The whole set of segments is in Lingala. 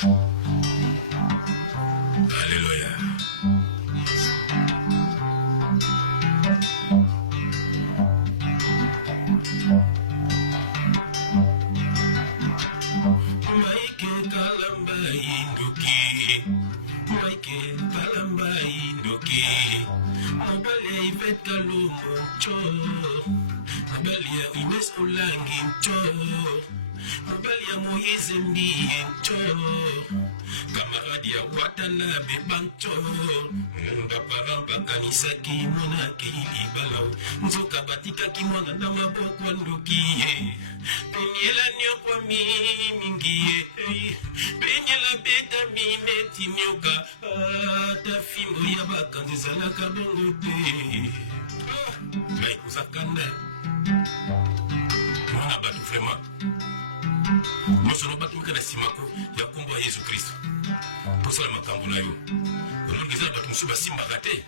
Alléluia. Maike kalamba indoki, Maike kalamba indoki, mobali ya Yvette Kalumbo ncho, mobali ya Ines Olangi ncho, mobali ya Moïse Mbie ncho, kamaradi ya Watanabe bancho, bapara bakanisaki monaki libalau, nzoka batikaki mwana na maboko ya ndoki ye, penyela nyokwa mingi ye, penyela beta mineti nyoka, ata fimbo ya bakanzi ezalaka bongo te. Kozakanda mwana bato vraiment nyonso no bato mika na nsima ya kombo ya Yesu Kristo posala makambo na yo olongi eza na bato mosusu basimbaka te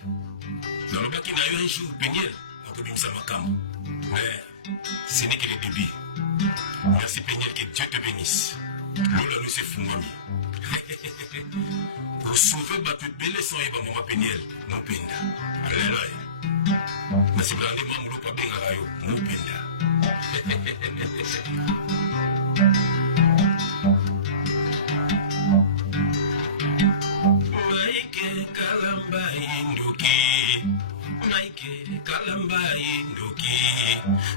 nalobaki na yo un jour Peniel nakobimisa makambo mais ce n'est que le début. Merci Peniel, que Dieu te bénisse. Lola nous s'est fumami pour sauver bato ebele sans yeba mama Peniel mopenda. Alléluia. Merci blande mamulo pa bengaka yo mopenda. Maike kalamba indoki, Maike kalamba indoki,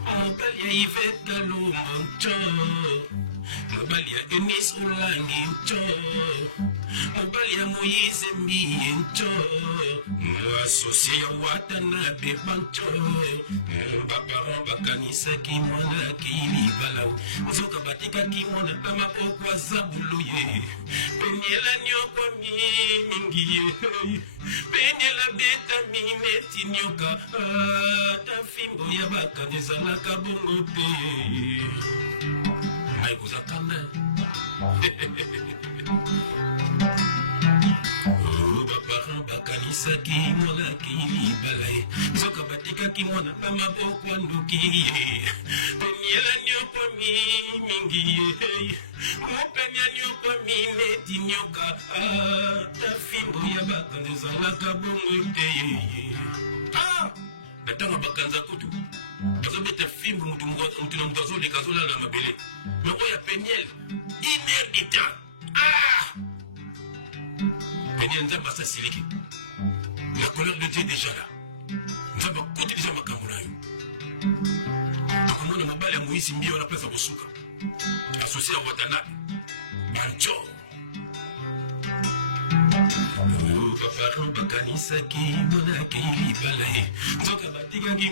mobali ya Yvette Kalumbo ncho, mobali ya Enis Olangi ncho, mobali ya Moïse Mbie ncho, asosie ya Watanabe bancho, baparan bakanisaki mwana kilibalau, nzoka batikaki mwana na maboko ya Zabulu ye, penyela nyokwa mingi ye, penyela beta mineti nyoka, ata fimbo ya bakanzi ezalaka bongo te. Mai kozakana baparan bakanisaki mwana kilibala ye, nzoka batikaki mwana na maboko ya ndoki ye, penyela nyokwa mingi ye, mopenya nyokwa mineti nyoka, ata fimbo ya bakanzi ezalaka bongo te. Natanga bakanza kutu bazobeta fimbo mutu na mutu azoleka azolala na mabele, me oyo Peniel 1 heure de temps. Peniel nzambe asasiliki, la colère de Dieu déjà là, nzambe akuti deja makambo na yo. Akomona mobali ya Moïse Mbie wana place ya kosuka asosie ya Watanabe bancho, baparan bakanisaki mwana kilibala ye, nzoka batikaki